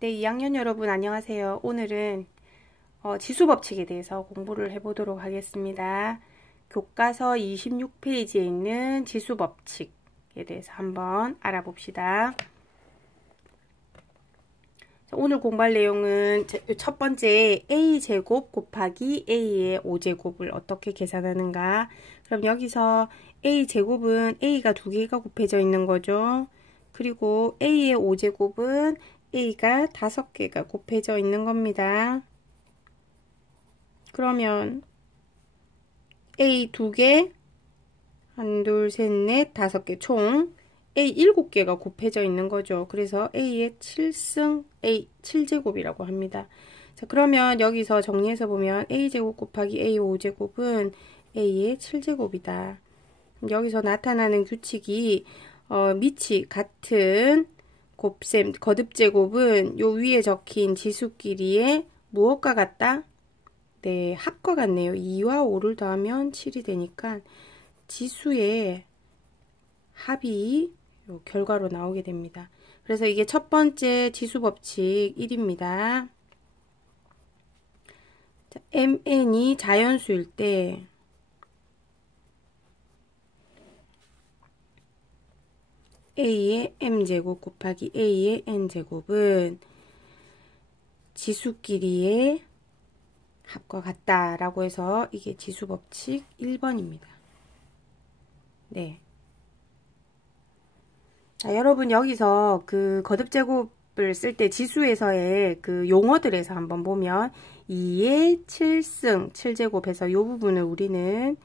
네, 2학년 여러분 안녕하세요. 오늘은 지수법칙에 대해서 공부를 해보도록 하겠습니다. 교과서 26페이지에 있는 지수법칙에 대해서 한번 알아봅시다. 자, 오늘 공부할 내용은 첫 번째 a제곱 곱하기 a의 5제곱을 어떻게 계산하는가. 그럼 여기서 a제곱은 a가 두 개가 곱해져 있는 거죠. 그리고 a의 5제곱은 a가 5개가 곱해져 있는 겁니다. 그러면 a 2개, 1, 2, 셋, 넷, 5개 총 a 7개가 곱해져 있는 거죠. 그래서 a의 7승 a 7제곱이라고 합니다. 자, 그러면 여기서 정리해서 보면 a제곱 곱하기 a 5제곱은 a의 7제곱이다. 여기서 나타나는 규칙이 밑이 같은 곱셈, 거듭제곱은 요 위에 적힌 지수끼리의 무엇과 같다? 네, 합과 같네요. 2와 5를 더하면 7이 되니까 지수의 합이 요 결과로 나오게 됩니다. 그래서 이게 첫 번째 지수법칙 1입니다. 자, mn이 자연수일 때 a의 m제곱 곱하기 a의 n제곱은 지수끼리의 합과 같다라고 해서 이게 지수법칙 1번입니다. 네. 자, 여러분 여기서 그 거듭제곱을 쓸 때 지수에서의 그 용어들에서 한번 보면 2의 7승 7제곱해서 이 부분을 우리는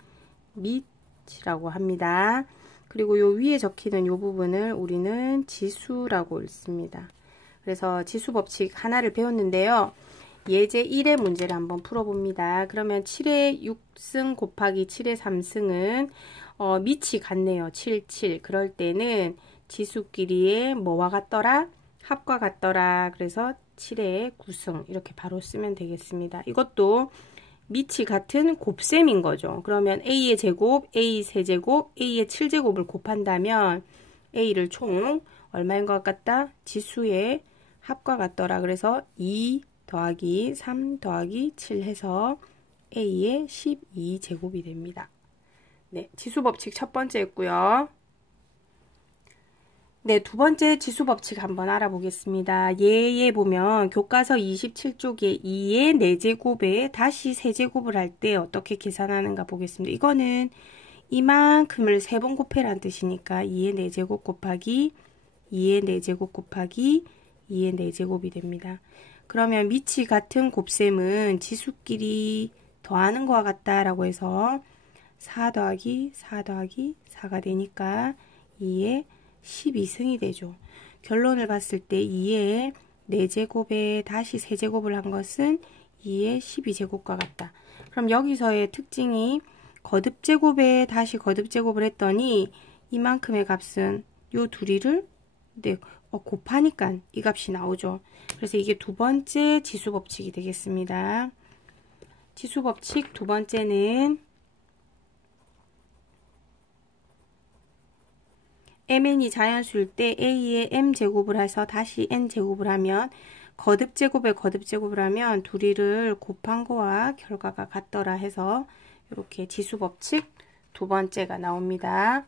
밑이라고 합니다. 그리고 요 위에 적히는 이 부분을 우리는 지수라고 읽습니다. 그래서 지수법칙 하나를 배웠는데요. 예제 1의 문제를 한번 풀어봅니다. 그러면 7의 6승 곱하기 7의 3승은 밑이 같네요. 7, 7. 그럴 때는 지수끼리의 뭐와 같더라? 합과 같더라. 그래서 7의 9승 이렇게 바로 쓰면 되겠습니다. 이것도 밑이 같은 곱셈인 거죠. 그러면 a의 제곱, a 세제곱, a의 7제곱을 곱한다면 a를 총 얼마인 것 같다? 지수의 합과 같더라. 그래서 2 더하기 3 더하기 7 해서 a의 12제곱이 됩니다. 네, 지수법칙 첫 번째였고요. 네, 두 번째 지수법칙 한번 알아보겠습니다. 예에 보면 교과서 27쪽에 2의 4제곱에 다시 세제곱을 할 때 어떻게 계산하는가 보겠습니다. 이거는 이만큼을 3번 곱해라는 뜻이니까 2의 4제곱 곱하기 2의 4제곱 곱하기 2의 4제곱이 됩니다. 그러면 밑이 같은 곱셈은 지수끼리 더하는 것과 같다라고 해서 4 더하기 4 더하기 4가 되니까 2의 12승이 되죠. 결론을 봤을 때 2의 4제곱에 다시 세제곱을 한 것은 2의 12제곱과 같다. 그럼 여기서의 특징이 거듭제곱에 다시 거듭제곱을 했더니 이만큼의 값은 요 둘이를 곱하니까 이 값이 나오죠. 그래서 이게 두 번째 지수법칙이 되겠습니다. 지수법칙 두 번째는 mn이 자연수일 때 a의 m제곱을 해서 다시 n제곱을 하면 거듭제곱에 거듭제곱을 하면 둘이를 곱한 거와 결과가 같더라 해서 이렇게 지수법칙 두 번째가 나옵니다.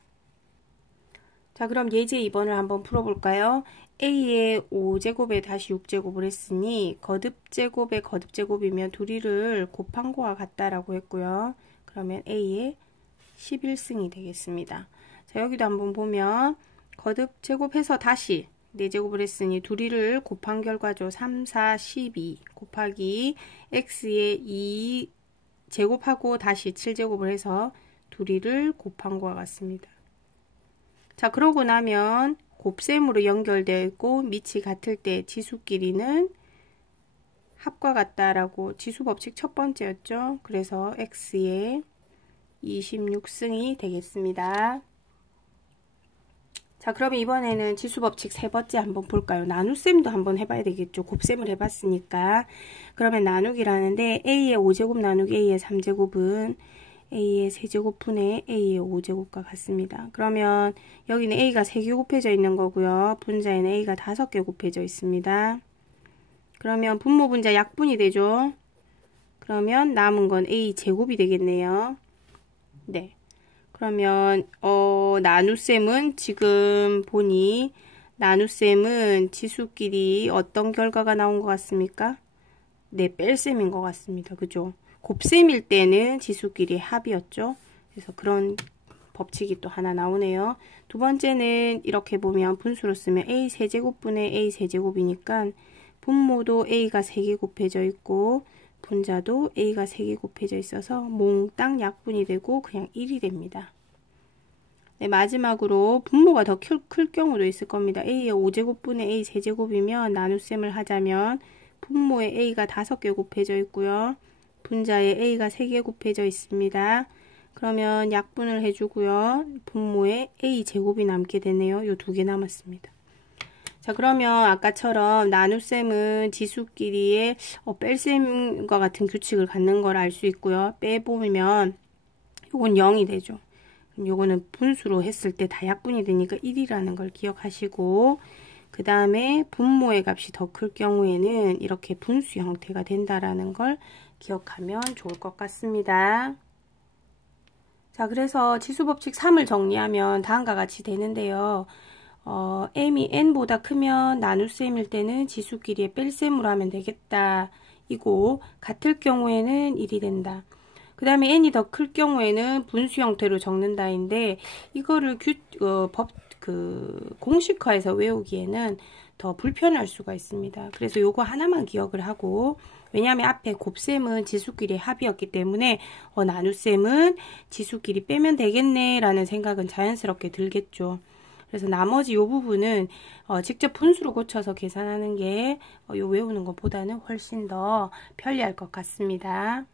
자, 그럼 예제 2번을 한번 풀어볼까요? a의 5제곱에 다시 6제곱을 했으니 거듭제곱에 거듭제곱이면 둘이를 곱한 거와 같다라고 했고요. 그러면 a의 11승이 되겠습니다. 자, 여기도 한번 보면 거듭제곱해서 다시 4제곱을 했으니 둘이를 곱한 결과죠. 3, 4, 12 곱하기 x의 2 제곱하고 다시 7제곱을 해서 둘이를 곱한 것과 같습니다. 자, 그러고 나면 곱셈으로 연결되어 있고 밑이 같을 때 지수끼리는 합과 같다라고 지수법칙 첫 번째였죠. 그래서 x의 26승이 되겠습니다. 자, 그러면 이번에는 지수법칙 세 번째 한번 볼까요? 나눗셈도 한번 해봐야 되겠죠. 곱셈을 해봤으니까. 그러면 나누기라는데 a의 5제곱 나누기 a의 3제곱은 a의 세제곱분의 a의 5제곱과 같습니다. 그러면 여기는 a가 3개 곱해져 있는 거고요. 분자에는 a가 5개 곱해져 있습니다. 그러면 분모 분자 약분이 되죠. 그러면 남은 건 A제곱이 되겠네요. 네. 그러면 나눗셈은 지금 보니 나눗셈은 지수끼리 어떤 결과가 나온 것 같습니까? 네, 뺄셈인 것 같습니다. 그죠? 곱셈일 때는 지수끼리 합이었죠. 그래서 그런 법칙이 또 하나 나오네요. 두 번째는 이렇게 보면 분수로 쓰면 A 세제곱분의 A 세제곱이니까 분모도 A가 3개 곱해져 있고 분자도 A가 3개 곱해져 있어서 몽땅 약분이 되고 그냥 1이 됩니다. 네, 마지막으로 분모가 더 클 경우도 있을 겁니다. A의 5제곱분의 A 세제곱이면 나눗셈을 하자면 분모에 A가 5개 곱해져 있고요. 분자에 A가 3개 곱해져 있습니다. 그러면 약분을 해주고요. 분모에 A제곱이 남게 되네요. 요 2개 남았습니다. 자, 그러면 아까처럼 나눗셈은 지수끼리의 뺄셈과 같은 규칙을 갖는 걸 알 수 있고요. 빼보면 요건 0이 되죠. 요거는 분수로 했을 때 다 약분이 되니까 1이라는 걸 기억하시고 그 다음에 분모의 값이 더 클 경우에는 이렇게 분수 형태가 된다라는 걸 기억하면 좋을 것 같습니다. 자, 그래서 지수법칙 3을 정리하면 다음과 같이 되는데요. m이 n보다 크면 나눗셈일 때는 지수끼리의 뺄셈으로 하면 되겠다. 이고 같을 경우에는 1이 된다. 그 다음에 n이 더 클 경우에는 분수 형태로 적는다인데 이거를 공식화해서 외우기에는 더 불편할 수가 있습니다. 그래서 요거 하나만 기억을 하고 왜냐하면 앞에 곱셈은 지수끼리 합이었기 때문에 나눗셈은 지수끼리 빼면 되겠네 라는 생각은 자연스럽게 들겠죠. 그래서 나머지 요 부분은 직접 분수로 고쳐서 계산하는 게 요 외우는 것보다는 훨씬 더 편리할 것 같습니다.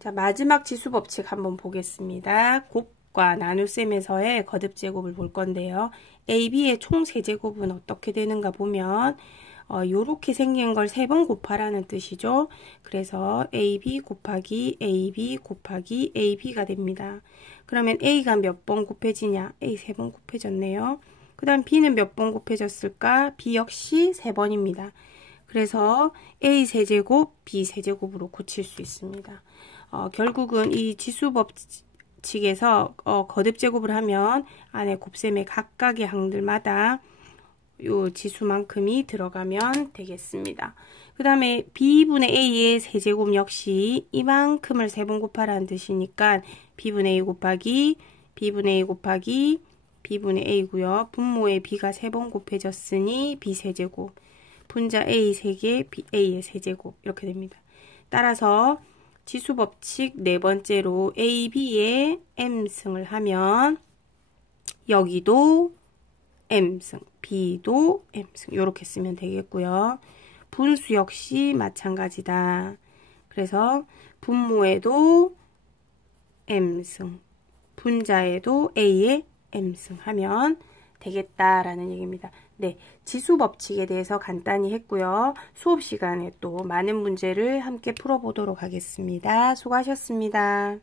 자, 마지막 지수법칙 한번 보겠습니다. 곱과 나눗셈에서의 거듭제곱을 볼 건데요. AB의 총 세제곱은 어떻게 되는가 보면 요렇게 생긴 걸 3번 곱하라는 뜻이죠. 그래서 AB 곱하기 AB 곱하기 AB가 됩니다. 그러면 A가 몇 번 곱해지냐? A 3번 곱해졌네요. 그 다음 B는 몇 번 곱해졌을까? B 역시 3번입니다. 그래서 A 세제곱, B 세제곱으로 고칠 수 있습니다. 결국은 이 지수법칙에서 거듭제곱을 하면 안에 곱셈의 각각의 항들마다 요 지수만큼이 들어가면 되겠습니다. 그 다음에 B분의 A의 세제곱 역시 이만큼을 3번 곱하라는 뜻이니까 B분의 A 곱하기 B분의 A 곱하기 B분의 A고요. 분모에 B가 3번 곱해졌으니 B 세제곱 분자 A 3개 A의 세제곱 이렇게 됩니다. 따라서 지수법칙 네 번째로 A, B의 M승을 하면 여기도 M승, B도 M승 이렇게 쓰면 되겠고요. 분수 역시 마찬가지다. 그래서 분모에도 M승, 분자에도 A의 M승 하면 되겠다라는 얘기입니다. 네, 지수법칙에 대해서 간단히 했고요. 수업 시간에 또 많은 문제를 함께 풀어보도록 하겠습니다. 수고하셨습니다.